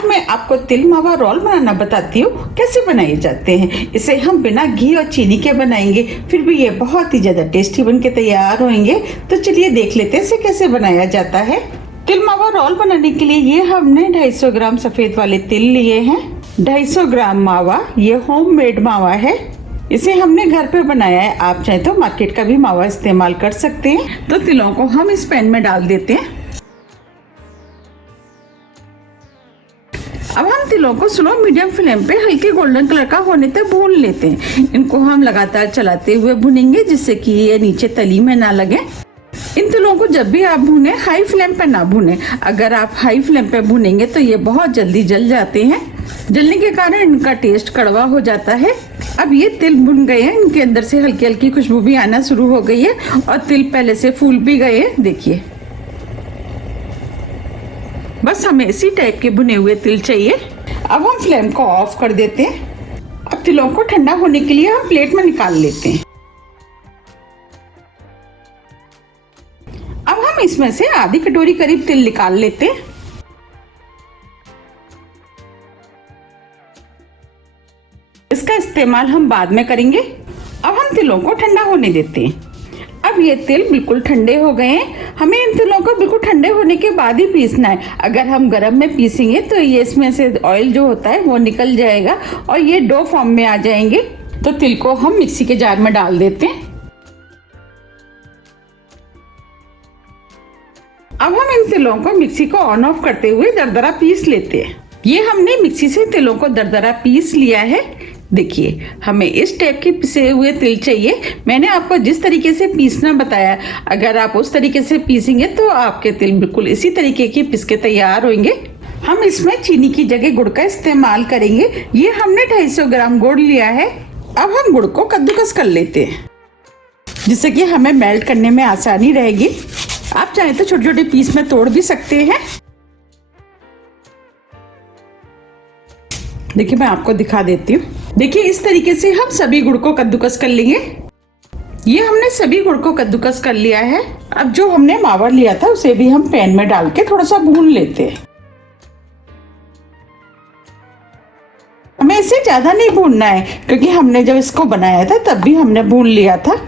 आज मैं आपको तिल मावा रोल बनाना बताती हूँ कैसे बनाए जाते हैं। इसे हम बिना घी और चीनी के बनाएंगे, फिर भी ये बहुत ही ज्यादा टेस्टी बन के तैयार होंगे। तो चलिए देख लेते हैं इसे कैसे बनाया जाता है। तिल मावा रोल बनाने के लिए ये हमने 250 ग्राम सफेद वाले तिल लिए हैं। 250 ग्राम मावा, ये होममेड मावा है, इसे हमने घर पे बनाया है। आप चाहे तो मार्केट का भी मावा इस्तेमाल कर सकते हैं। तो तिलों को हम इस पैन में डाल देते हैं। अब हम तिलों को स्लो मीडियम फ्लेम पे हल्के गोल्डन कलर का होने तक भून लेते हैं। इनको हम लगातार चलाते हुए भुनेंगे जिससे कि ये नीचे तली में ना लगे। इन तिलों को जब भी आप भुने हाई फ्लेम पे ना भुने। अगर आप हाई फ्लेम पे भुनेंगे तो ये बहुत जल्दी जल जाते हैं। जलने के कारण इनका टेस्ट कड़वा हो जाता है। अब ये तिल भुन गए हैं, इनके अंदर से हल्की हल्की खुशबू भी आना शुरू हो गई है और तिल पहले से फूल भी गए हैं। देखिए, बस हमें इसी टाइप के भुने हुए तिल चाहिए। अब हम फ्लेम को ऑफ कर देते हैं। अब तिलों को ठंडा होने के लिए हम प्लेट में निकाल लेते हैं। अब हम इसमें से आधी कटोरी करीब तिल निकाल लेते हैं। इसका इस्तेमाल हम बाद में करेंगे। अब हम तिलों को ठंडा होने देते हैं। अब ये तिल बिल्कुल ठंडे हो गए हैं। हमें इन तिलों को बिल्कुल ठंडे होने के बाद ही पीसना है। अगर हम गरम में पीसेंगे तो ये इसमें से ऑयल जो होता है वो निकल जाएगा और ये डो फॉर्म में आ जाएंगे। तो तिल को हम मिक्सी के जार में डाल देते हैं। अब हम इन तिलों को मिक्सी को ऑन ऑफ करते हुए दरदरा पीस लेते हैं। ये हमने मिक्सी से तिलों को दरदरा पीस लिया है। देखिए, हमें इस टाइप के पिसे हुए तिल चाहिए। मैंने आपको जिस तरीके से पीसना बताया, अगर आप उस तरीके से पीसेंगे तो आपके तिल बिल्कुल इसी तरीके के पिस के तैयार होंगे। हम इसमें चीनी की जगह गुड़ का इस्तेमाल करेंगे। ये हमने 250 ग्राम गुड़ लिया है। अब हम गुड़ को कद्दूकस कर लेते हैं जिससे कि हमें मेल्ट करने में आसानी रहेगी। आप चाहे तो छोटे छोटे पीस में तोड़ भी सकते हैं। देखिए, मैं आपको दिखा देती हूँ। देखिए, इस तरीके से हम सभी गुड़ को कद्दूकस कर लेंगे। ये हमने सभी गुड़ को कद्दूकस कर लिया है। अब जो हमने मावा लिया था उसे भी हम पैन में डाल के थोड़ा सा भून लेते हैं। हमें इसे ज्यादा नहीं भूनना है क्योंकि हमने जब इसको बनाया था तब भी हमने भून लिया था।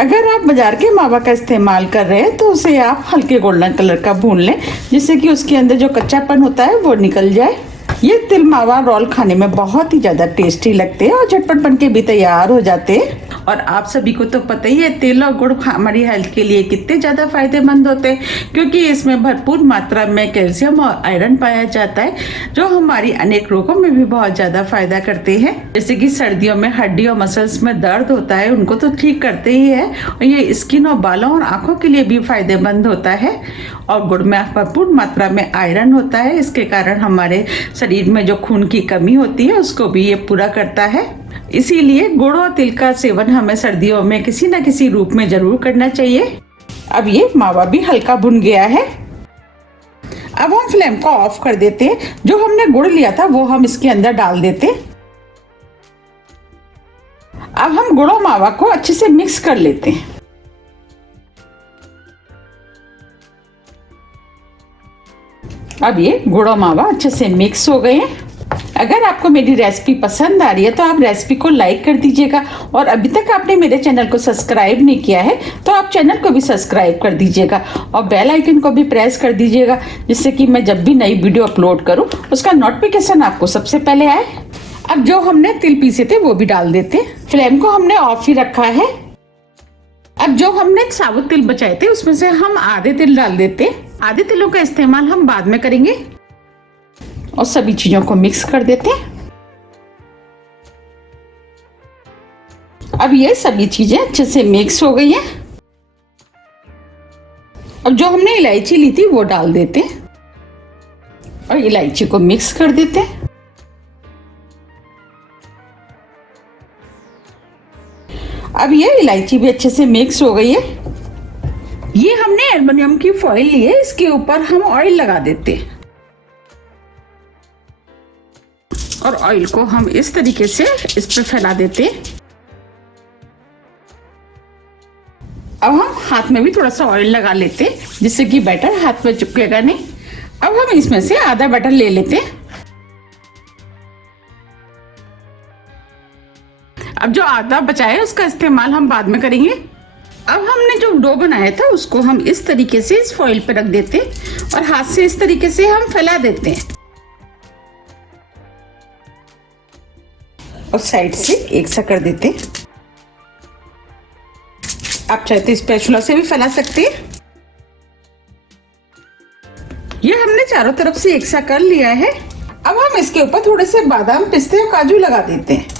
अगर आप बाजार के मावा का इस्तेमाल कर रहे हैं तो उसे आप हल्के गोल्डन कलर का भून लें जिससे कि उसके अंदर जो कच्चापन होता है वो निकल जाए। ये तिल मावा रोल खाने में बहुत ही ज़्यादा टेस्टी लगते हैं और झटपट बन के भी तैयार हो जाते हैं। और आप सभी को तो पता ही है तिल और गुड़ हमारी हेल्थ के लिए कितने ज़्यादा फायदेमंद होते हैं क्योंकि इसमें भरपूर मात्रा में कैल्शियम और आयरन पाया जाता है जो हमारी अनेक रोगों में भी बहुत ज़्यादा फायदा करते हैं। जैसे कि सर्दियों में हड्डी और मसल्स में दर्द होता है उनको तो ठीक करते ही है और ये स्किन और बालों और आँखों के लिए भी फायदेमंद होता है। और गुड़ में भरपूर मात्रा में आयरन होता है, इसके कारण हमारे शरीर में जो खून की कमी होती है उसको भी ये पूरा करता है। इसीलिए गुड़ और तिल का सेवन हमें सर्दियों में किसी न किसी रूप में जरूर करना चाहिए। अब ये मावा भी हल्का भुन गया है। अब हम फ्लेम को ऑफ कर देते हैं। जो हमने गुड़ लिया था वो हम इसके अंदर डाल देते हैं। अब हम गुड़ और मावा को अच्छे से मिक्स कर लेते हैं। अब ये गुड़ और मावा अच्छे से मिक्स हो गए हैं। अगर आपको मेरी रेसिपी पसंद आ रही है तो आप रेसिपी को लाइक कर दीजिएगा और अभी तक आपने मेरे चैनल को सब्सक्राइब नहीं किया है तो आप चैनल को भी सब्सक्राइब कर दीजिएगा और बेल आइकन को भी प्रेस कर दीजिएगा जिससे कि मैं जब भी नई वीडियो अपलोड करूं उसका नोटिफिकेशन आपको सबसे पहले आए। अब जो हमने तिल पीसे थे वो भी डाल देते। फ्लेम को हमने ऑफ ही रखा है। अब जो हमने साबुत तिल बचाए थे उसमें से हम आधे तिल डाल देते। आधे तिलों का इस्तेमाल हम बाद में करेंगे और सभी चीजों को मिक्स कर देते हैं। अब ये सभी चीजें अच्छे से मिक्स हो गई हैं। अब जो हमने इलायची ली थी वो डाल देते हैं और इलायची को मिक्स कर देते हैं। अब ये इलायची भी अच्छे से मिक्स हो गई है। ये हमने एल्युमिनियम की फॉइल ली है, इसके ऊपर हम ऑयल लगा देते हैं और ऑयल को हम इस तरीके से इस पर फैला देते हैं। अब हम हाथ में भी थोड़ा सा ऑयल लगा लेते हैं जिससे कि बैटर हाथ में चिपकेगा नहीं। अब हम इसमें से आधा बैटर ले लेते हैं। अब जो आधा बचा है उसका इस्तेमाल हम बाद में करेंगे। अब हमने जो डो बनाया था उसको हम इस तरीके से इस फॉइल पर रख देते हैं और हाथ से इस तरीके से हम फैला देते हैं और साइड से एक सा कर देते हैं। आप चाहे तो स्पैचुला से भी फैला सकते हैं। ये हमने चारों तरफ से एक सा कर लिया है। अब हम इसके ऊपर थोड़े से बादाम, पिस्ते और काजू लगा देते हैं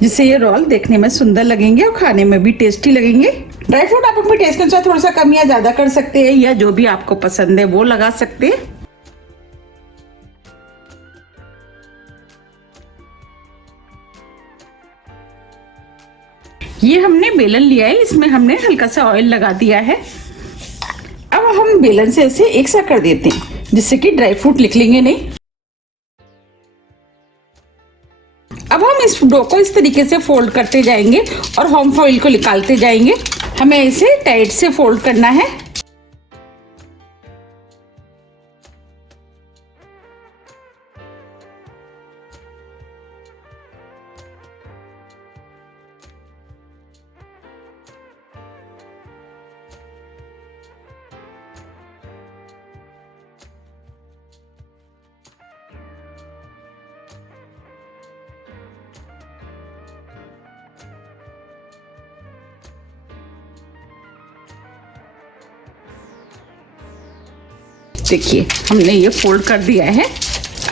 जिससे ये रोल देखने में सुंदर लगेंगे और खाने में भी टेस्टी लगेंगे। ड्राई फ्रूट आप अपने टेस्ट के अनुसार थोड़ा सा कम या ज्यादा कर सकते हैं या जो भी आपको पसंद है वो लगा सकते हैं। ये हमने बेलन लिया है, इसमें हमने हल्का सा ऑयल लगा दिया है। अब हम बेलन से ऐसे एक सा कर देते हैं जिससे कि ड्राई फ्रूट निकलेंगे नहीं। अब हम इस डो को इस तरीके से फोल्ड करते जाएंगे और होम फॉइल को निकालते जाएंगे। हमें इसे टाइट से फोल्ड करना है। देखिए हमने ये फोल्ड कर दिया है।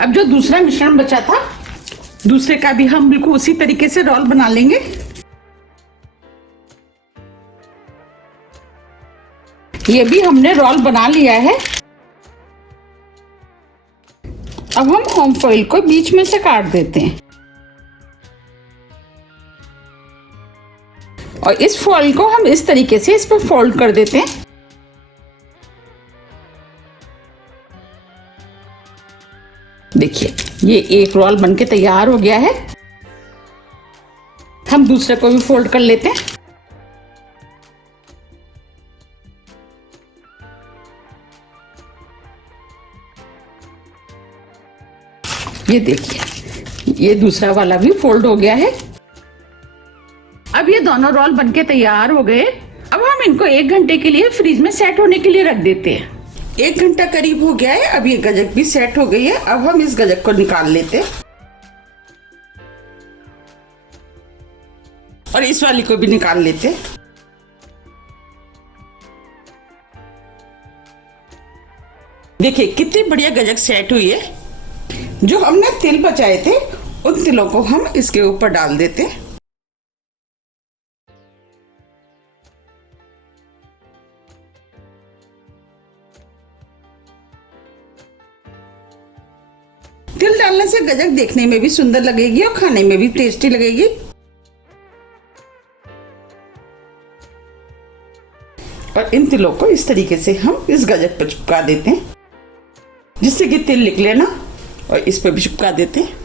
अब जो दूसरा मिश्रण बचा था दूसरे का भी हम बिल्कुल उसी तरीके से रोल बना लेंगे। ये भी हमने रोल बना लिया है। अब हम होम फॉइल को बीच में से काट देते हैं और इस फॉइल को हम इस तरीके से इस पर फोल्ड कर देते हैं। देखिए ये एक रोल बनके तैयार हो गया है। हम दूसरे को भी फोल्ड कर लेते हैं। ये देखिए ये दूसरा वाला भी फोल्ड हो गया है। अब ये दोनों रोल बनके तैयार हो गए। अब हम इनको 1 घंटे के लिए फ्रीज में सेट होने के लिए रख देते हैं। 1 घंटा करीब हो गया है। अब ये गजक भी सेट हो गई है। अब हम इस गजक को निकाल लेते हैं और इस वाली को भी निकाल लेते हैं। देखिए कितनी बढ़िया गजक सेट हुई है। जो हमने तिल बचाए थे उन तिलों को हम इसके ऊपर डाल देते हैं। तिल डालने से गजक देखने में भी सुंदर लगेगी और खाने में भी टेस्टी लगेगी। और इन तिलों को इस तरीके से हम इस गजक पर चिपका देते हैं जिससे कि तिल निकले ना, और इस पर भी चिपका देते हैं।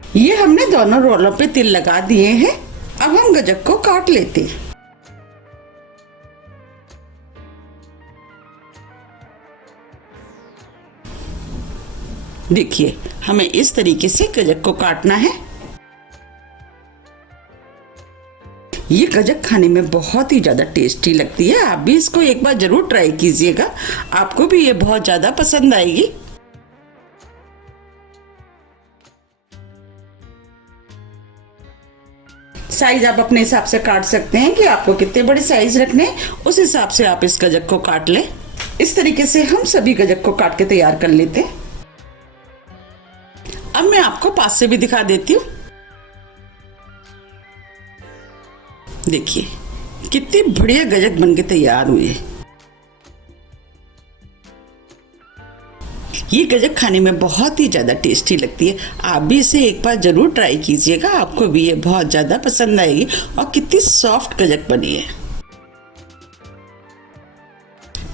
ये हमने दोनों रोलों पे तिल लगा दिए हैं। अब हम गजक को काट लेते हैं। देखिए हमें इस तरीके से गजक को काटना है। ये गजक खाने में बहुत ही ज्यादा टेस्टी लगती है। आप भी इसको एक बार जरूर ट्राई कीजिएगा, आपको भी ये बहुत ज्यादा पसंद आएगी। साइज आप अपने हिसाब से काट सकते हैं कि आपको कितने बड़े साइज रखने हैं, उस हिसाब से आप इस गजक को काट लें। इस तरीके से हम सभी गजक को काट के तैयार कर लेते हैं। अब मैं आपको पास से भी दिखा देती हूँ। देखिए कितनी बढ़िया गजक बनके तैयार हुई है। ये गजक खाने में बहुत ही ज़्यादा टेस्टी लगती है। आप भी इसे एक बार ज़रूर ट्राई कीजिएगा, आपको भी ये बहुत ज़्यादा पसंद आएगी। और कितनी सॉफ्ट गजक बनी है।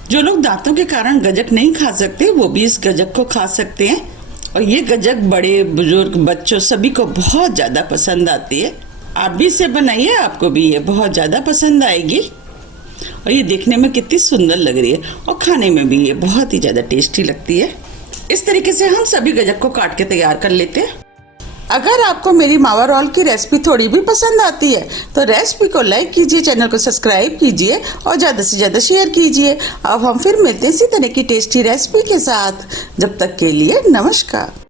जो लोग दांतों के कारण गजक नहीं खा सकते वो भी इस गजक को खा सकते हैं। और ये गजक बड़े बुजुर्ग बच्चों सभी को बहुत ज़्यादा पसंद आती है। आप भी इसे बनाइए, आपको भी ये बहुत ज़्यादा पसंद आएगी। और ये देखने में कितनी सुंदर लग रही है और खाने में भी ये बहुत ही ज़्यादा टेस्टी लगती है। इस तरीके से हम सभी गजक को काट के तैयार कर लेते हैं। अगर आपको मेरी मावा रोल की रेसिपी थोड़ी भी पसंद आती है तो रेसिपी को लाइक कीजिए, चैनल को सब्सक्राइब कीजिए और ज़्यादा से ज़्यादा शेयर कीजिए। अब हम फिर मिलते हैं इसी तरह की टेस्टी रेसिपी के साथ। जब तक के लिए नमस्कार।